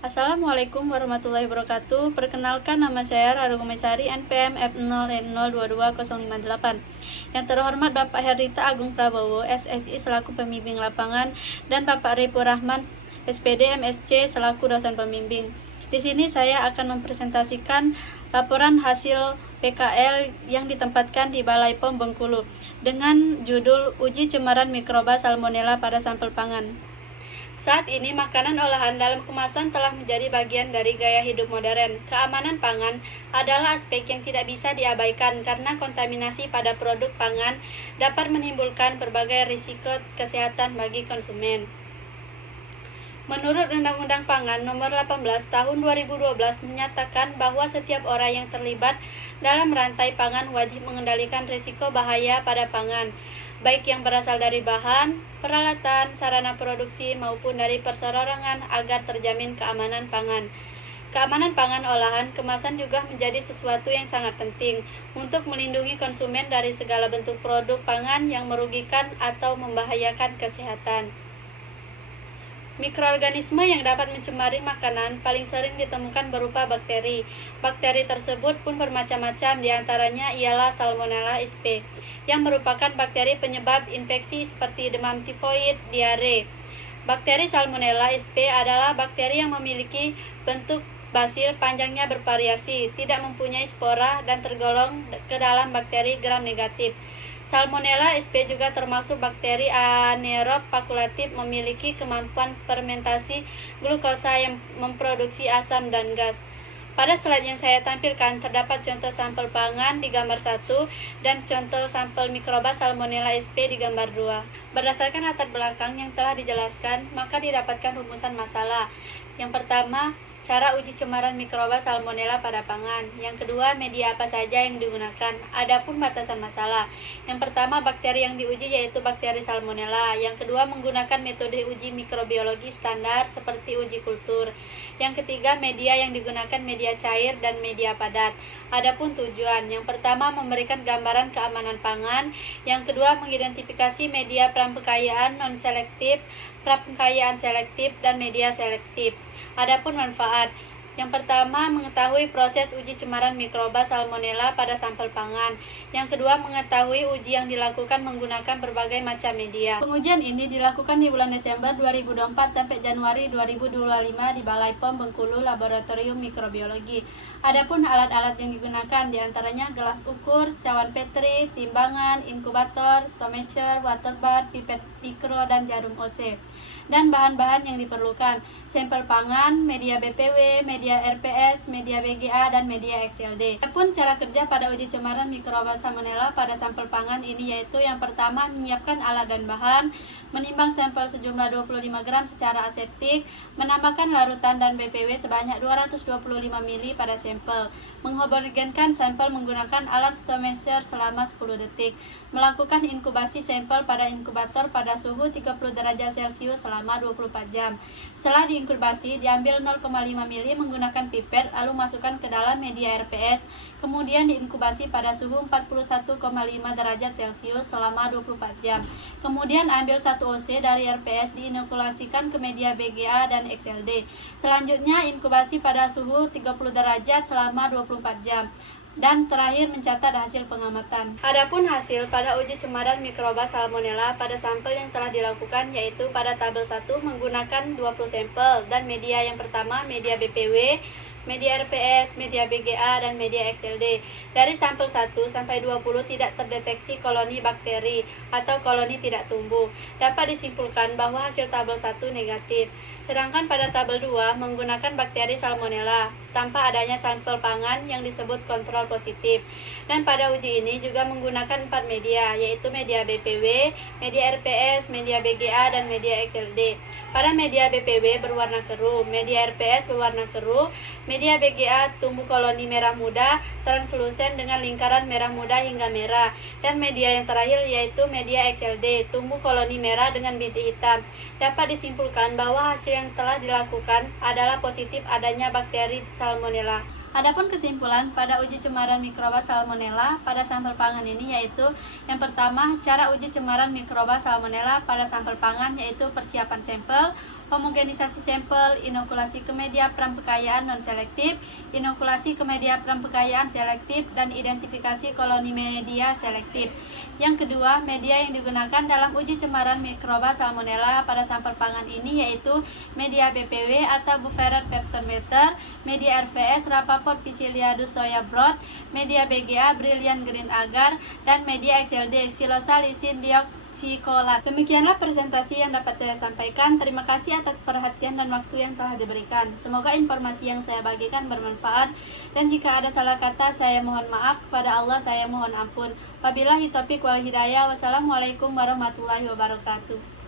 Assalamualaikum warahmatullahi wabarakatuh. Perkenalkan, nama saya Radu Kumesari, NPM F0N022058. Yang terhormat Bapak Herdita Agung Prabowo, SSI selaku pembimbing lapangan, dan Bapak Ripu Rahman, SPD MSc selaku dosen pembimbing. Di sini saya akan mempresentasikan laporan hasil PKL yang ditempatkan di Balai POM Bengkulu dengan judul Uji Cemaran Mikroba Salmonella pada Sampel Pangan. Saat ini, makanan olahan dalam kemasan telah menjadi bagian dari gaya hidup modern. Keamanan pangan adalah aspek yang tidak bisa diabaikan karena kontaminasi pada produk pangan dapat menimbulkan berbagai risiko kesehatan bagi konsumen. Menurut Undang-Undang Pangan Nomor 18 Tahun 2012 menyatakan bahwa setiap orang yang terlibat dalam rantai pangan wajib mengendalikan risiko bahaya pada pangan, baik yang berasal dari bahan, peralatan, sarana produksi maupun dari perseorangan agar terjamin keamanan pangan. Keamanan pangan olahan kemasan juga menjadi sesuatu yang sangat penting untuk melindungi konsumen dari segala bentuk produk pangan yang merugikan atau membahayakan kesehatan. Mikroorganisme yang dapat mencemari makanan paling sering ditemukan berupa bakteri. Bakteri tersebut pun bermacam-macam, diantaranya ialah Salmonella sp, yang merupakan bakteri penyebab infeksi seperti demam tifoid, diare. Bakteri Salmonella sp adalah bakteri yang memiliki bentuk basil panjangnya bervariasi, tidak mempunyai spora, dan tergolong ke dalam bakteri gram negatif. Salmonella sp juga termasuk bakteri anaerob fakulatif, memiliki kemampuan fermentasi glukosa yang memproduksi asam dan gas. Pada slide yang saya tampilkan terdapat contoh sampel pangan di gambar 1 dan contoh sampel mikroba Salmonella sp di gambar 2. Berdasarkan latar belakang yang telah dijelaskan, maka didapatkan rumusan masalah. Yang pertama, cara uji cemaran mikroba Salmonella pada pangan. Yang kedua, media apa saja yang digunakan. Adapun batasan masalah. Yang pertama, bakteri yang diuji yaitu bakteri Salmonella. Yang kedua, menggunakan metode uji mikrobiologi standar seperti uji kultur. Yang ketiga, media yang digunakan media cair dan media padat. Adapun tujuan, yang pertama memberikan gambaran keamanan pangan. Yang kedua, mengidentifikasi media prampengkayaan non-selektif, prampengkayaan selektif, dan media selektif. Adapun manfaat, yang pertama mengetahui proses uji cemaran mikroba Salmonella pada sampel pangan. Yang kedua, mengetahui uji yang dilakukan menggunakan berbagai macam media. Pengujian ini dilakukan di bulan Desember 2024 sampai Januari 2025 di Balai POM Bengkulu Laboratorium Mikrobiologi. Adapun alat-alat yang digunakan diantaranya gelas ukur, cawan petri, timbangan, inkubator, stomacher, water bath, pipet mikro, dan jarum OC. Dan bahan-bahan yang diperlukan, sampel pangan, media BPW, media RPS, media BGA, dan media XLD. Adapun cara kerja pada uji cemaran mikroba Salmonella pada sampel pangan ini yaitu yang pertama, menyiapkan alat dan bahan, menimbang sampel sejumlah 25 gram secara aseptik, menambahkan larutan dan BPW sebanyak 225 ml pada sampel, menghomogenkan sampel menggunakan alat stomacher selama 10 detik, melakukan inkubasi sampel pada inkubator pada suhu 30 derajat Celcius selama 24 jam. Setelah diinkubasi, diambil 0,5 ml menggunakan pipet, lalu masukkan ke dalam media RPS, kemudian diinkubasi pada suhu 41,5 derajat Celcius selama 24 jam. Kemudian ambil 1 OC dari RPS, diinokulasikan ke media BGA dan XLD. Selanjutnya, inkubasi pada suhu 30 derajat selama 24 jam. Dan terakhir, mencatat hasil pengamatan. Adapun hasil pada uji cemaran mikroba Salmonella pada sampel yang telah dilakukan yaitu pada tabel 1 menggunakan 20 sampel dan media yang pertama media BPW, media RPS, media BGA, dan media XLD. Dari sampel 1 sampai 20 tidak terdeteksi koloni bakteri atau koloni tidak tumbuh. Dapat disimpulkan bahwa hasil tabel 1 negatif. Sedangkan pada tabel 2 menggunakan bakteri Salmonella tanpa adanya sampel pangan yang disebut kontrol positif. Dan pada uji ini juga menggunakan 4 media, yaitu media BPW, media RPS, media BGA, dan media XLD. Pada media BPW berwarna keruh, media RPS berwarna keruh, media BGA tumbuh koloni merah muda, translusen dengan lingkaran merah muda hingga merah, dan media yang terakhir yaitu media XLD, tumbuh koloni merah dengan bintik hitam. Dapat disimpulkan bahwa hasil yang telah dilakukan adalah positif adanya bakteri Salmonella. Adapun kesimpulan pada uji cemaran mikroba Salmonella pada sampel pangan ini yaitu yang pertama, cara uji cemaran mikroba Salmonella pada sampel pangan yaitu persiapan sampel, homogenisasi sampel, inokulasi ke media prampekayaan non-selektif, inokulasi ke media prampekayaan selektif, dan identifikasi koloni media selektif. Yang kedua, media yang digunakan dalam uji cemaran mikroba salmonella pada sampel pangan ini yaitu media BPW atau Buffered Peptometer, media RVS Rapaport Pisciliadus soya broth, media BGA Brilliant Green Agar, dan media XLD Xylosalisin Dioxycolat. Demikianlah presentasi yang dapat saya sampaikan. Terima kasih atas perhatian dan waktu yang telah diberikan. Semoga informasi yang saya bagikan bermanfaat, dan jika ada salah kata saya mohon maaf, kepada Allah saya mohon ampun. Wabillahi taufiq wal hidayah. Wassalamualaikum warahmatullahi wabarakatuh.